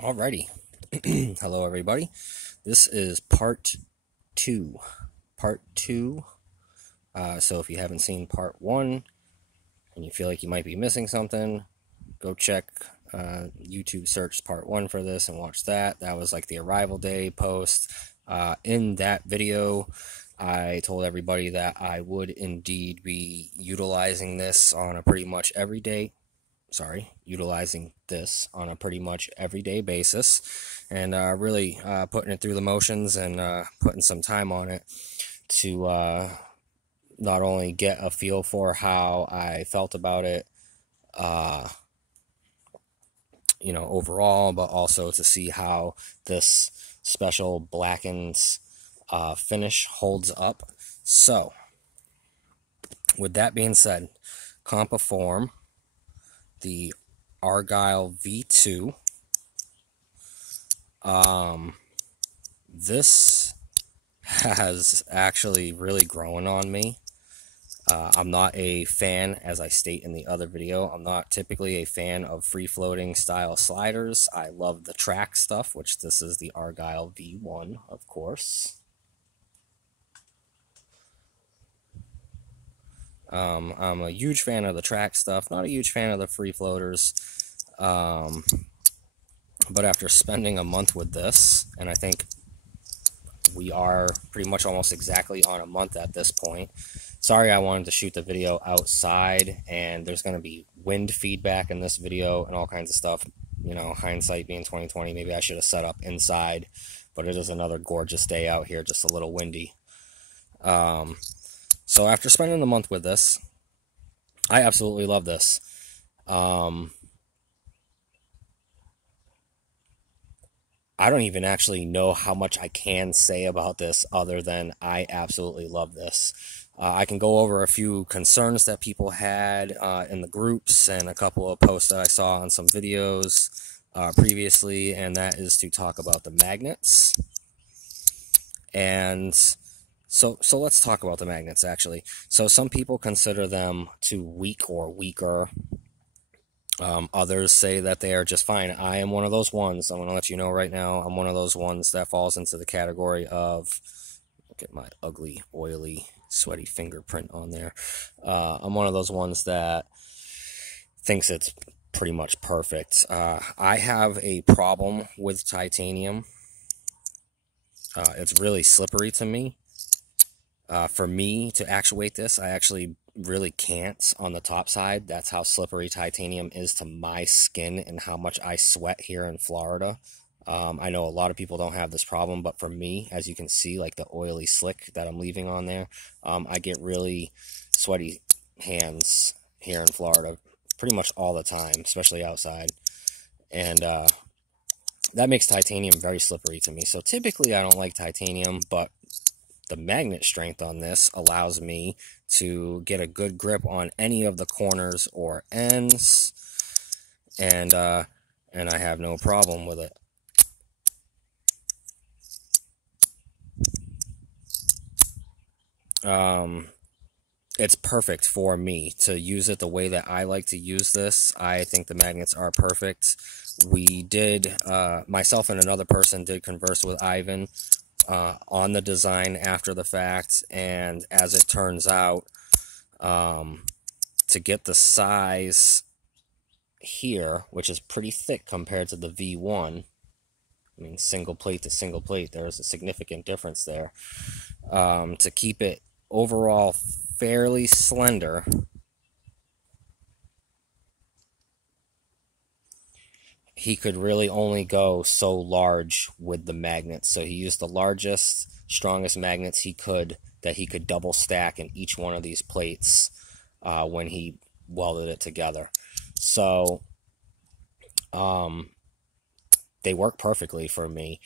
Alrighty. Hello, everybody. This is part two. Part two. So if you haven't seen part one and you feel like you might be missing something, go check YouTube search part one for this and watch that. That was like the arrival day post. In that video, I told everybody that I would indeed be utilizing this on a pretty much everyday utilizing this on a pretty much everyday basis, and really putting it through the motions and putting some time on it to not only get a feel for how I felt about it, overall, but also to see how this special blackened finish holds up. So, with that being said, CompoForm the Argyle V2. This has actually really grown on me. I'm not a fan, as I state in the other video, I'm not typically a fan of free-floating style sliders. I love the track stuff, which this is the Argyle V1, of course. I'm a huge fan of the track stuff, not a huge fan of the free floaters. But after spending a month with this, and I think we are pretty much almost exactly on a month at this point. Sorry, I wanted to shoot the video outside, and there's going to be wind feedback in this video and all kinds of stuff. You know, hindsight being 2020, maybe I should have set up inside, but it is another gorgeous day out here, just a little windy. So after spending a month with this, I absolutely love this. I don't even actually know how much I can say about this other than I absolutely love this. I can go over a few concerns that people had in the groups and a couple of posts that I saw on some videos previously, and that is to talk about the magnets. And so let's talk about the magnets, actually. So some people consider them too weak or weaker. Others say that they are just fine. I am one of those ones. I'm going to let you know right now. I'm one of those ones that falls into the category of, look at my ugly, oily, sweaty fingerprint on there. I'm one of those ones that thinks it's pretty much perfect. I have a problem with titanium. It's really slippery to me. For me to actuate this, I actually really can't on the top side. That's how slippery titanium is to my skin and how much I sweat here in Florida. I know a lot of people don't have this problem, but for me, as you can see, like the oily slick that I'm leaving on there, I get really sweaty hands here in Florida pretty much all the time, especially outside. And that makes titanium very slippery to me. So typically I don't like titanium, but the magnet strength on this allows me to get a good grip on any of the corners or ends, and I have no problem with it. It's perfect for me to use it the way that I like to use this. I think the magnets are perfect. We did, myself and another person did converse with Ivan on the design after the fact, and as it turns out, to get the size here, which is pretty thick compared to the V1, I mean, single plate to single plate, there's a significant difference there. To keep it overall fairly slender, he could really only go so large with the magnets. So he used the largest, strongest magnets he could that he could double stack in each one of these plates when he welded it together. So they work perfectly for me.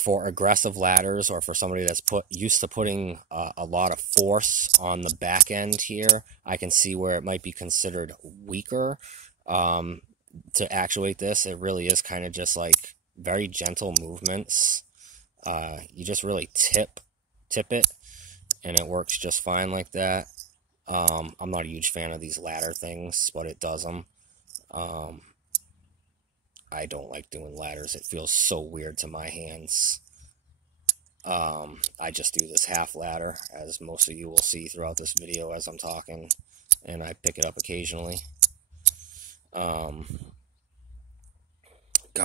For aggressive ladders, or for somebody that's used to putting a lot of force on the back end here, I can see where it might be considered weaker. To actuate this, it really is kind of just like very gentle movements. You just really tip it, and it works just fine like that. I'm not a huge fan of these ladder things, but it does them. I don't like doing ladders. It feels so weird to my hands. I just do this half ladder, as most of you will see throughout this video as I'm talking, and I pick it up occasionally. God,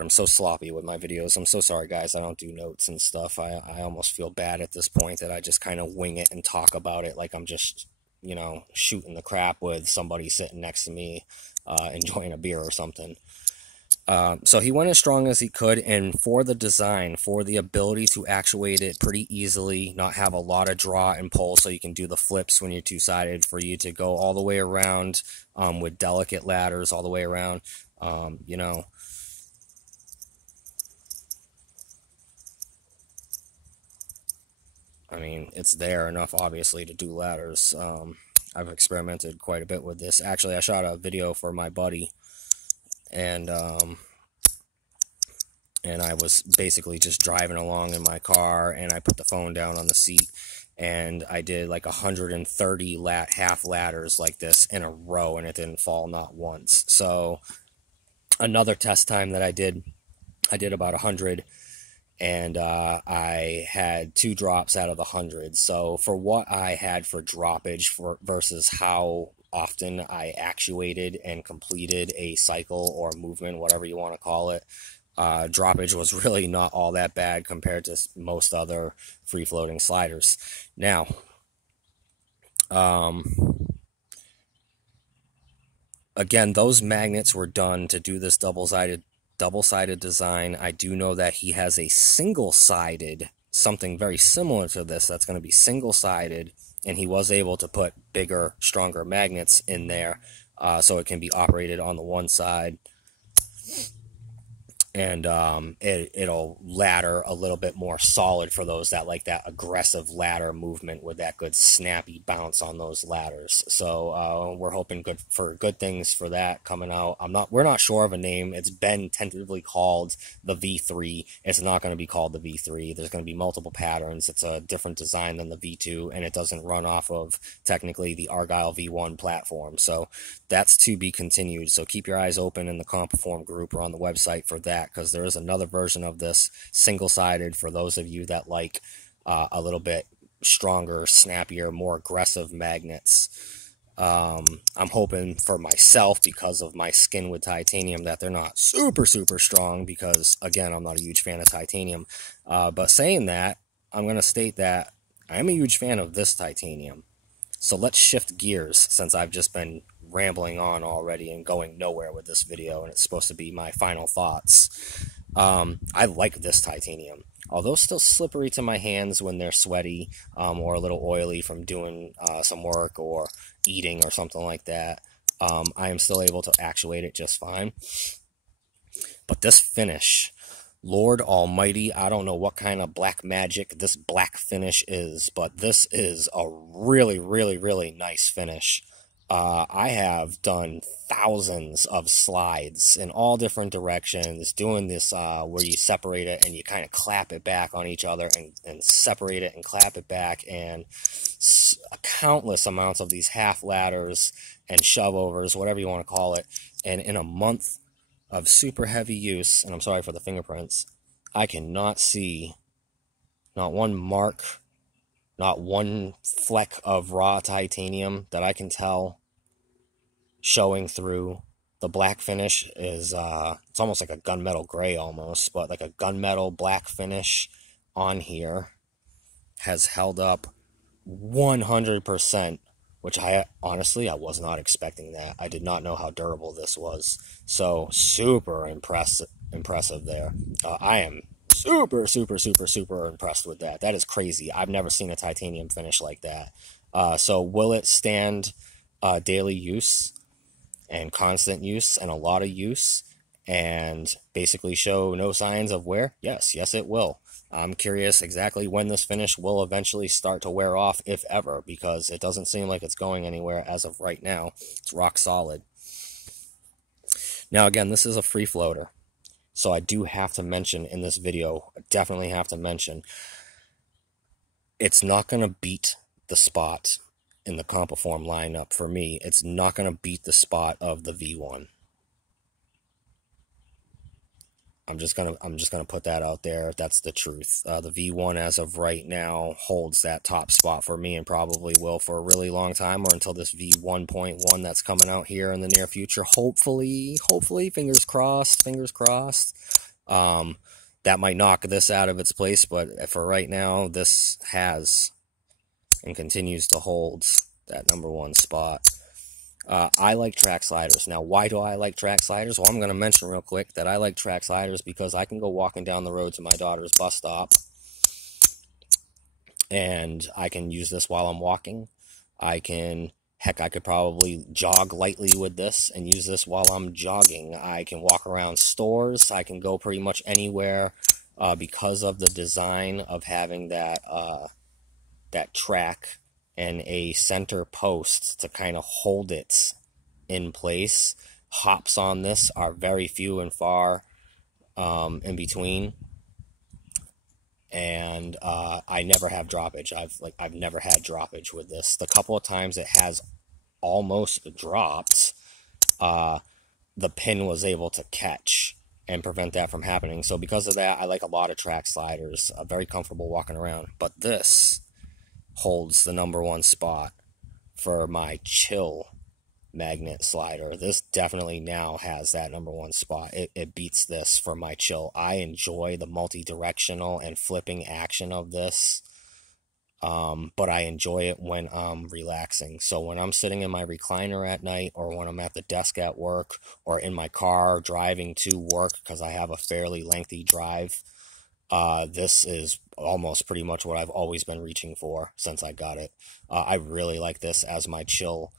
I'm so sloppy with my videos. I'm so sorry, guys. I don't do notes and stuff. I almost feel bad at this point that I just kind of wing it and talk about it like I'm just, you know, shooting the crap with somebody sitting next to me, enjoying a beer or something. So he went as strong as he could, and for the design, for the ability to actuate it pretty easily, not have a lot of draw and pull so you can do the flips when you're two-sided, for you to go all the way around with delicate ladders all the way around, you know. I mean, it's there enough, obviously, to do ladders. I've experimented quite a bit with this. Actually, I shot a video for my buddy, and I was basically just driving along in my car, and I put the phone down on the seat, and I did like 130 half ladders like this in a row, and it didn't fall not once. So another test time that I did about 100, and I had 2 drops out of the 100. So for what I had for droppage versus how often I actuated and completed a cycle or movement, whatever you want to call it, droppage was really not all that bad compared to most other free-floating sliders. Now, again, those magnets were done to do this double-sided design. I do know that he has a single-sided, something very similar to this, that's going to be single-sided, and he was able to put bigger, stronger magnets in there, so it can be operated on the one side, and it'll ladder a little bit more solid for those that like that aggressive ladder movement with that good snappy bounce on those ladders. So we're hoping for good things for that coming out. We're not sure of a name. It's been tentatively called the V3. It's not going to be called the V3. There's going to be multiple patterns. It's a different design than the V2, and it doesn't run off of technically the Argyle V1 platform. So that's to be continued. So keep your eyes open in the CompoForm group or on the website for that, because there is another version of this single-sided for those of you that like a little bit stronger, snappier, more aggressive magnets. I'm hoping for myself, because of my skin with titanium, that they're not super strong, because again, I'm not a huge fan of titanium. But saying that, I'm going to state that I'm a huge fan of this titanium. So let's shift gears, since I've just been rambling on already and going nowhere with this video, and it's supposed to be my final thoughts. I like this titanium. Although still slippery to my hands when they're sweaty, or a little oily from doing some work or eating or something like that, I am still able to actuate it just fine. But this finish, Lord Almighty, I don't know what kind of black magic this black finish is, but this is a really nice finish. I have done thousands of slides in all different directions, doing this where you separate it and you kind of clap it back on each other, and separate it and clap it back, and countless amounts of these half ladders and shove overs, whatever you want to call it. And in a month of super heavy use, and I'm sorry for the fingerprints, I cannot see not one mark, not one fleck of raw titanium that I can tell showing through. The black finish is, it's almost like a gunmetal gray almost, but like a gunmetal black finish on here has held up 100%, which I was not expecting that. I did not know how durable this was. So super impressive there. I am super impressed with that. That is crazy. I've never seen a titanium finish like that. So will it stand daily use and constant use and a lot of use, and basically show no signs of wear? Yes, it will. I'm curious exactly when this finish will eventually start to wear off, if ever, because it doesn't seem like it's going anywhere as of right now. It's rock solid. Now again, this is a free floater, so I do have to mention in this video, definitely have to mention, it's not going to beat the spot in the CompoForm lineup for me. It's not going to beat the spot of the V1. I'm just gonna put that out there. That's the truth. The V1 as of right now holds that top spot for me, and probably will for a really long time, or until this V1.1 that's coming out here in the near future. Hopefully, fingers crossed. That might knock this out of its place, but for right now, this has and continues to hold that #1 spot. I like track sliders. Now, why do I like track sliders? Well, I'm going to mention real quick that I like track sliders because I can go walking down the road to my daughter's bus stop, and I can use this while I'm walking. I could probably jog lightly with this and use this while I'm jogging. I can walk around stores. I can go pretty much anywhere because of the design of having that track and a center post to kind of hold it in place. Hops on this are very few and far in between, and I never have droppage. I've never had droppage with this. The couple of times it has almost dropped, the pin was able to catch and prevent that from happening. So because of that, I like a lot of track sliders. Very comfortable walking around. But this holds the #1 spot for my chill magnet slider. This definitely now has that #1 spot. It beats this for my chill. I enjoy the multi-directional and flipping action of this, but I enjoy it when I'm relaxing. So when I'm sitting in my recliner at night, or when I'm at the desk at work, or in my car driving to work because I have a fairly lengthy drive, this is almost pretty much what I've always been reaching for since I got it. I really like this as my chill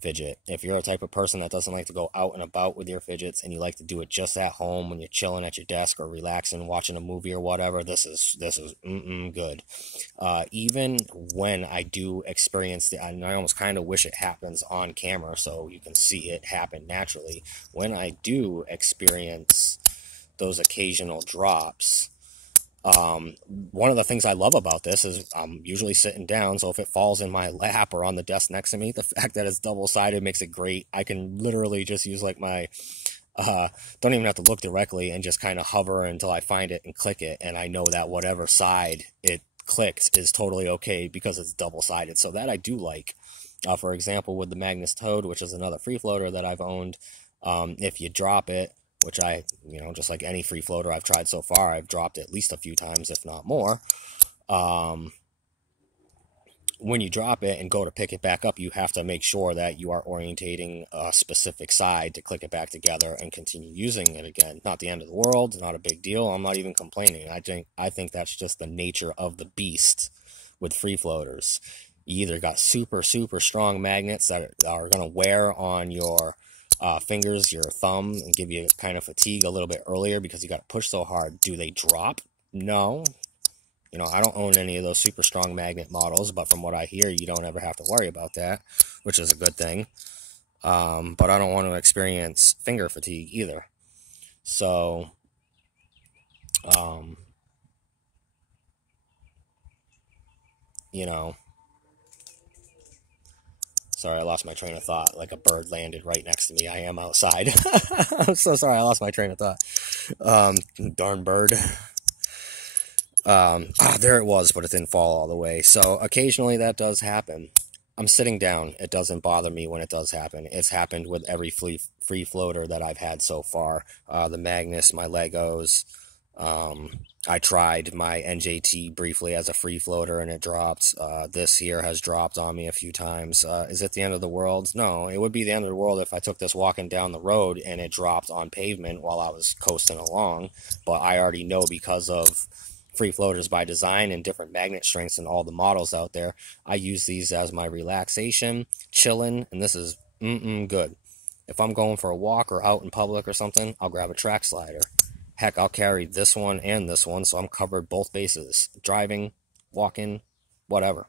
fidget. If you're a type of person that doesn't like to go out and about with your fidgets, and you like to do it just at home when you're chilling at your desk or relaxing, watching a movie or whatever, this is good. Even when I do experience and I almost kind of wish it happens on camera so you can see it happen naturally. When I do experience those occasional drops, one of the things I love about this is I'm usually sitting down, so if it falls in my lap or on the desk next to me, the fact that it's double-sided makes it great. I can literally just use like my, don't even have to look directly, and just kind of hover until I find it and click it, and I know that whatever side it clicks is totally okay because it's double-sided. So that I do like. For example, with the Magnus Toad, which is another free floater that I've owned, if you drop it, which just like any free floater I've tried so far, I've dropped at least a few times, if not more. When you drop it and go to pick it back up, you have to make sure that you are orientating a specific side to click it back together and continue using it again. Not the end of the world, not a big deal. I'm not even complaining. I think that's just the nature of the beast with free floaters. You either got super strong magnets that are going to wear on your fingers, your thumb, and give you kind of fatigue a little bit earlier because you got to push so hard. Do they drop? No. I don't own any of those super strong magnet models, but from what I hear, you don't ever have to worry about that, which is a good thing. But I don't want to experience finger fatigue either. So, sorry, I lost my train of thought. Like a bird landed right next to me. I am outside. I'm so sorry, I lost my train of thought. Darn bird. There it was, but it didn't fall all the way. So occasionally that does happen. I'm sitting down. It doesn't bother me when it does happen. It's happened with every free floater that I've had so far. The Magnus, my Legos. I tried my NJT briefly as a free floater and it dropped. This here has dropped on me a few times. Is it the end of the world? No, it would be the end of the world if I took this walking down the road and it dropped on pavement while I was coasting along. But I already know, because of free floaters by design and different magnet strengths and all the models out there, I use these as my relaxation, chilling, and this is good. If I'm going for a walk or out in public or something, I'll grab a track slider. Heck, I'll carry this one and this one, so I'm covered both bases. Driving, walking, whatever.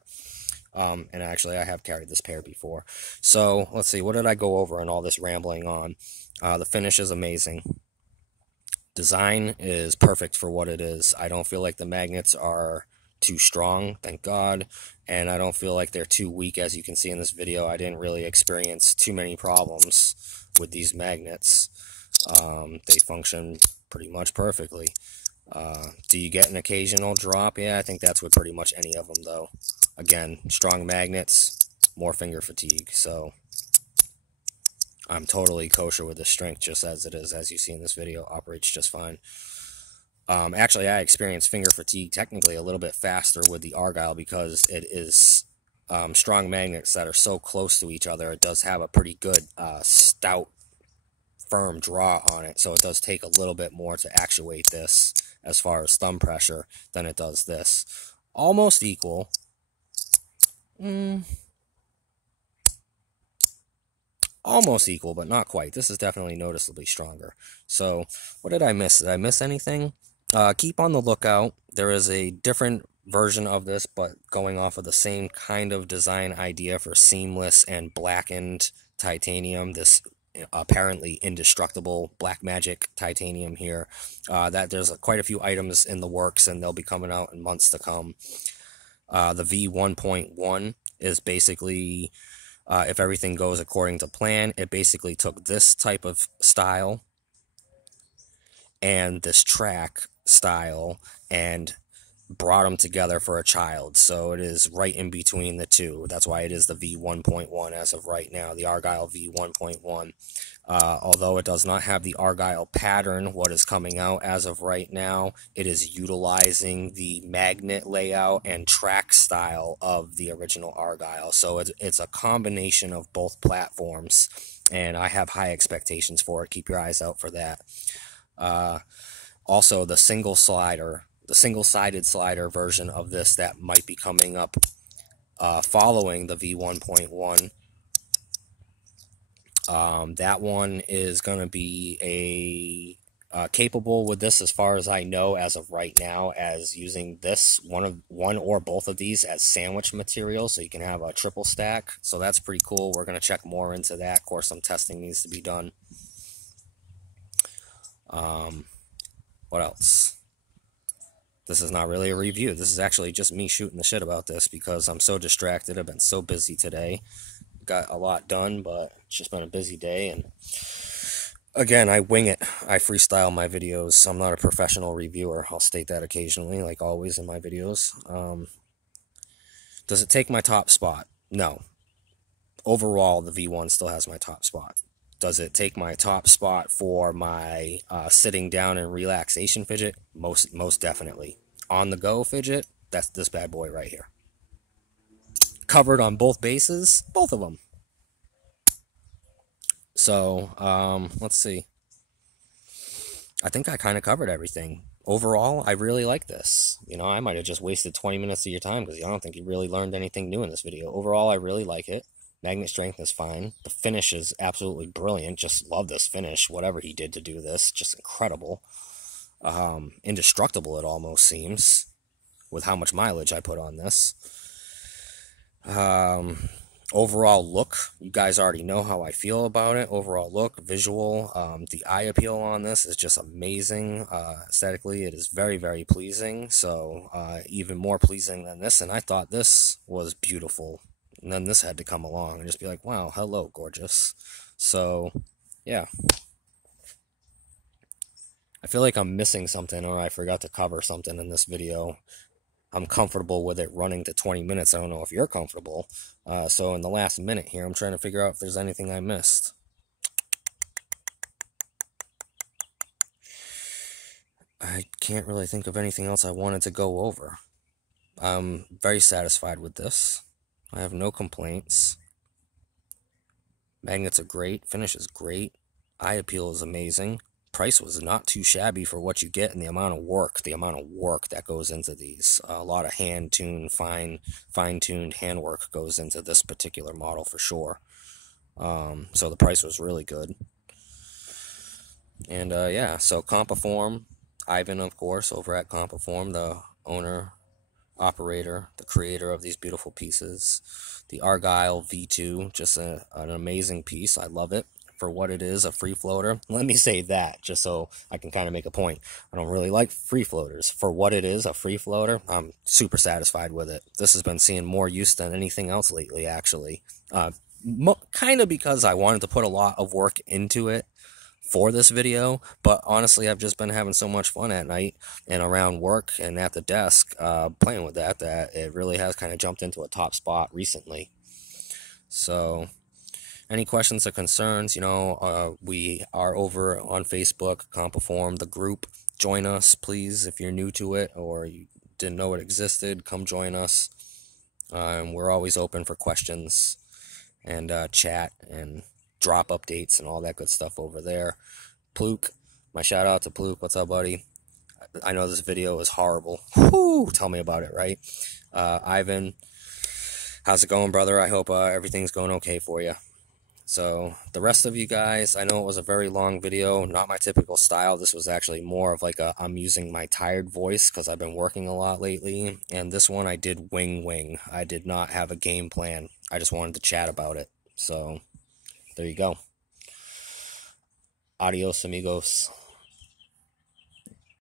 And actually, I have carried this pair before. So, let's see, what did I go over in all this rambling on? The finish is amazing. Design is perfect for what it is. I don't feel like the magnets are too strong, thank God, and I don't feel like they're too weak. As you can see in this video, I didn't really experience too many problems with these magnets. They function pretty much perfectly. Do you get an occasional drop? Yeah, I think that's with pretty much any of them, though. Again, strong magnets, more finger fatigue, so I'm totally kosher with the strength just as it is. As you see in this video, operates just fine. Actually, I experienced finger fatigue technically a little bit faster with the Argyle because it is strong magnets that are so close to each other. It does have a pretty good stout, firm draw on it, so it does take a little bit more to actuate this as far as thumb pressure than it does this. Almost equal. Almost equal, but not quite. This is definitely noticeably stronger. So, what did I miss? Did I miss anything? Keep on the lookout. There is a different version of this, but going off of the same kind of design idea for seamless and blackened titanium. This apparently indestructible black magic titanium here. That there's quite a few items in the works, and they'll be coming out in months to come. The V1.1 is basically, if everything goes according to plan, it basically took this type of style and this track style and brought them together for a child. So it is right in between the two. That's why it is the V1.1 as of right now, the Argyle V1.1. Although it does not have the Argyle pattern, what is coming out as of right now, it is utilizing the magnet layout and track style of the original Argyle. So it's a combination of both platforms, and I have high expectations for it. Keep your eyes out for that. Also, the single-sided slider version of this that might be coming up following the V1.1. That one is going to be capable with this, as far as I know, as of right now, as using this one or both of these as sandwich material, so you can have a triple stack. So that's pretty cool. We're going to check more into that. Of course, some testing needs to be done. What else? This is not really a review. This is actually just me shooting the shit about this because I'm so distracted. I've been so busy today. Got a lot done, but it's just been a busy day. And again, I wing it. I freestyle my videos. I'm not a professional reviewer. I'll state that occasionally, like always in my videos. Does it take my top spot? No. Overall, the V1 still has my top spot. Does it take my top spot for my sitting down and relaxation fidget? Most definitely. On the go fidget, that's this bad boy right here. Covered on both bases, both of them. So, let's see. I think I kind of covered everything. Overall, I really like this. You know, I might have just wasted 20 minutes of your time because I don't think you really learned anything new in this video. Overall, I really like it. Magnet strength is fine. The finish is absolutely brilliant. Just love this finish. Whatever he did to do this, just incredible. Indestructible, it almost seems, with how much mileage I put on this. Overall look, you guys already know how I feel about it. Overall look, visual, the eye appeal on this is just amazing. Aesthetically, it is very, very pleasing. So, even more pleasing than this. And I thought this was beautiful. And then this had to come along and just be like, wow, hello, gorgeous. So, yeah. I feel like I'm missing something, or I forgot to cover something in this video. I'm comfortable with it running to 20 minutes. I don't know if you're comfortable. So in the last minute here, I'm trying to figure out if there's anything I missed. I can't really think of anything else I wanted to go over. I'm very satisfied with this. I have no complaints. Magnets are great. Finish is great. Eye appeal is amazing. Price was not too shabby for what you get and the amount of work that goes into these. A lot of hand-tuned, fine-tuned handwork goes into this particular model for sure. So the price was really good. And yeah, so CompoForm, Ivan, of course, over at CompoForm, the owner, operator, the creator of these beautiful pieces. The Argyle V2, just an amazing piece. I love it. For what it is, a free floater. Let me say that, just so I can kind of make a point. I don't really like free floaters. For what it is, a free floater, I'm super satisfied with it. This has been seeing more use than anything else lately, actually. Kind of because I wanted to put a lot of work into it for this video, but honestly, I've just been having so much fun at night and around work and at the desk playing with that it really has kind of jumped into a top spot recently. So any questions or concerns, you know, we are over on Facebook, CompoForm, the group. Join us, please, if you're new to it or you didn't know it existed, come join us. We're always open for questions and chat and drop updates and all that good stuff over there. Pluke, my shout out to Pluke. What's up, buddy? I know this video is horrible. Whew, tell me about it, right? Ivan, how's it going, brother? I hope everything's going okay for you. So the rest of you guys, I know it was a very long video, not my typical style. This was actually more of like I'm using my tired voice because I've been working a lot lately. And this one I did wing. I did not have a game plan. I just wanted to chat about it. So there you go. Adios, amigos.